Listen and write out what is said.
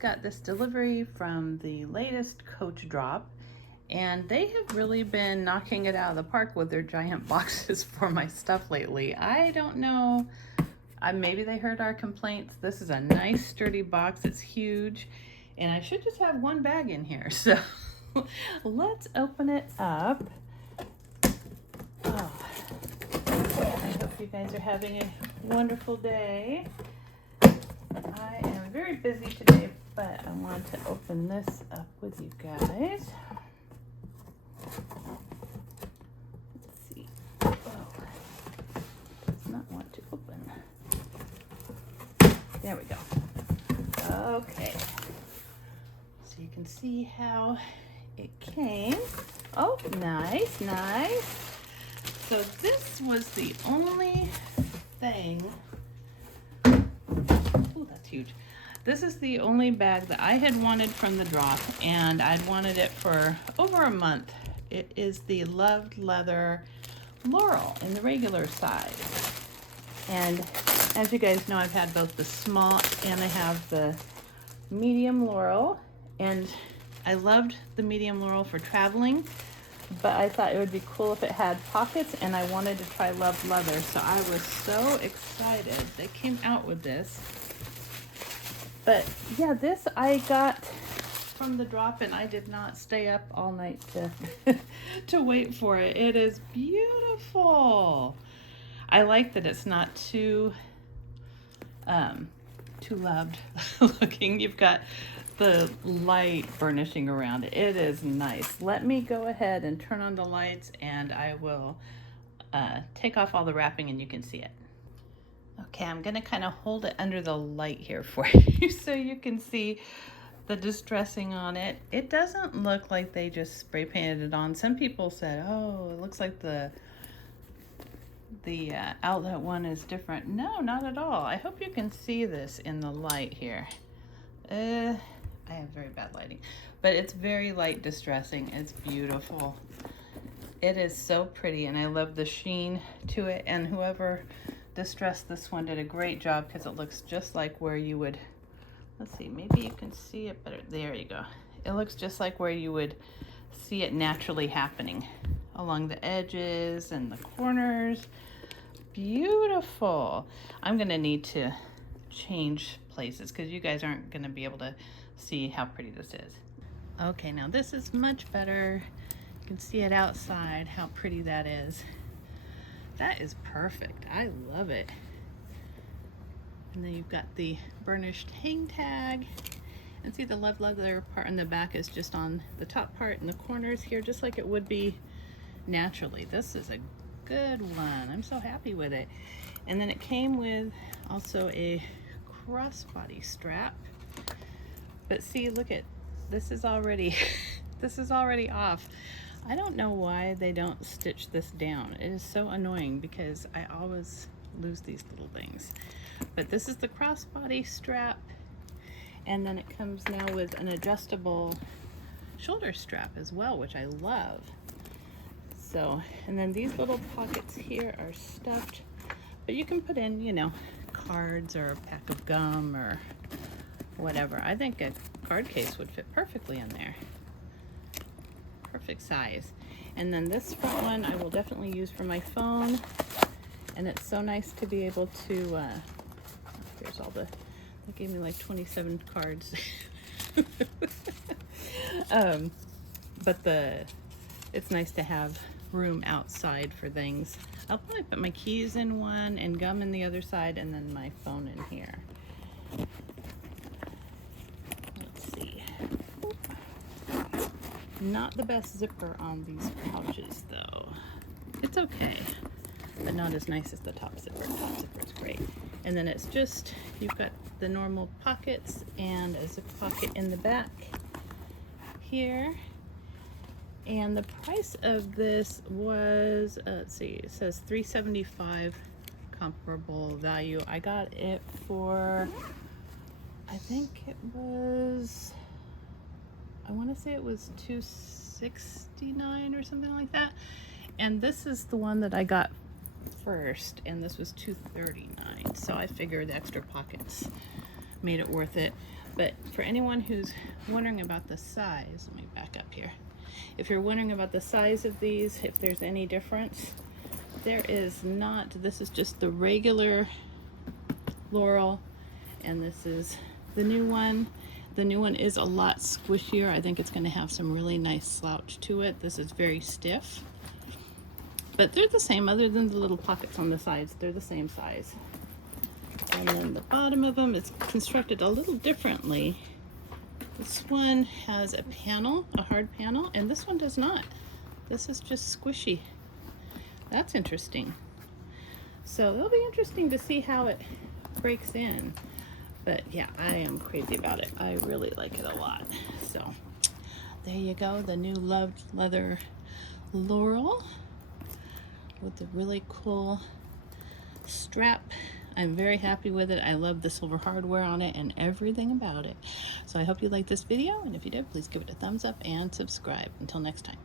just got this delivery from the latest Coach drop, and they have really been knocking it out of the park with their giant boxes for my stuff lately. I don't know, maybe they heard our complaints. This is a nice sturdy box, it's huge, and I should just have one bag in here. So let's open it up. Oh, I hope you guys are having a wonderful day. I am very busy today, but I want to open this up with you guys. Let's see. Oh, does not want to open. There we go. Okay. So you can see how it came. Oh, nice, nice. So this was the only thing. Oh, that's huge. This is the only bag that I had wanted from the drop, and I'd wanted it for over a month. It is the Loved Leather Laurel in the regular size. And as you guys know, I've had both the small and I have the medium Laurel. And I loved the medium Laurel for traveling, but I thought it would be cool if it had pockets, and I wanted to try Loved Leather. So I was so excited they came out with this. But yeah, this I got from the drop, and I did not stay up all night to to wait for it. It is beautiful. I like that it's not too loved looking. You've got the light burnishing around it. It is nice. Let me go ahead and turn on the lights, and I will take off all the wrapping and you can see it. Okay, I'm gonna kind of hold it under the light here for you so you can see the distressing on it. It doesn't look like they just spray painted it on. Some people said, oh, it looks like the outlet one is different. No, not at all. I hope you can see this in the light here. I have very bad lighting, but it's very light distressing. It's beautiful. It is so pretty, and I love the sheen to it, and whoever distressed this one did a great job, because it looks just like where you would, let's see, maybe you can see it better. There you go. It looks just like where you would see it naturally happening along the edges and the corners. Beautiful. I'm gonna need to change places because you guys aren't gonna be able to see how pretty this is. Okay, now this is much better. You can see it outside, how pretty that is. That is perfect. I love it. And then you've got the burnished hang tag. And see, the Loved Leather part in the back is just on the top part and the corners here, just like it would be naturally. This is a good one. I'm so happy with it. And then it came with also a crossbody strap. But see, look at, this is already this is already off. I don't know why they don't stitch this down. It is so annoying because I always lose these little things. But this is the crossbody strap, and then it comes now with an adjustable shoulder strap as well, which I love. So, and then these little pockets here are stuffed, but you can put in, you know, cards or a pack of gum or whatever. I think a card case would fit perfectly in there. Perfect size. And then this front one I will definitely use for my phone, and it's so nice to be able to here's all the, they gave me like 27 cards. But it's nice to have room outside for things. I'll probably put my keys in one and gum in the other side, and then my phone in here. Not the best zipper on these pouches though. It's okay, but not as nice as the top zipper. Top zipper is great. And then it's just, you've got the normal pockets and a zip pocket in the back here. And the price of this was, let's see, it says $375 comparable value. I got it for, I think it was, I want to say it was $269 or something like that. And this is the one that I got first, and this was $239. So I figured the extra pockets made it worth it. But for anyone who's wondering about the size, let me back up here. If you're wondering about the size of these, if there's any difference, there is not. This is just the regular Laurel, and this is the new one. The new one is a lot squishier. I think it's going to have some really nice slouch to it. This is very stiff. But they're the same, other than the little pockets on the sides. They're the same size. And then the bottom of them is constructed a little differently. This one has a panel, a hard panel, and this one does not. This is just squishy. That's interesting. So it'll be interesting to see how it breaks in. But yeah, I am crazy about it. I really like it a lot. So there you go, the new loved leather Laurel with the really cool strap. I'm very happy with it. I love the silver hardware on it and everything about it. So I hope you liked this video, and if you did, please give it a thumbs up and subscribe. Until next time.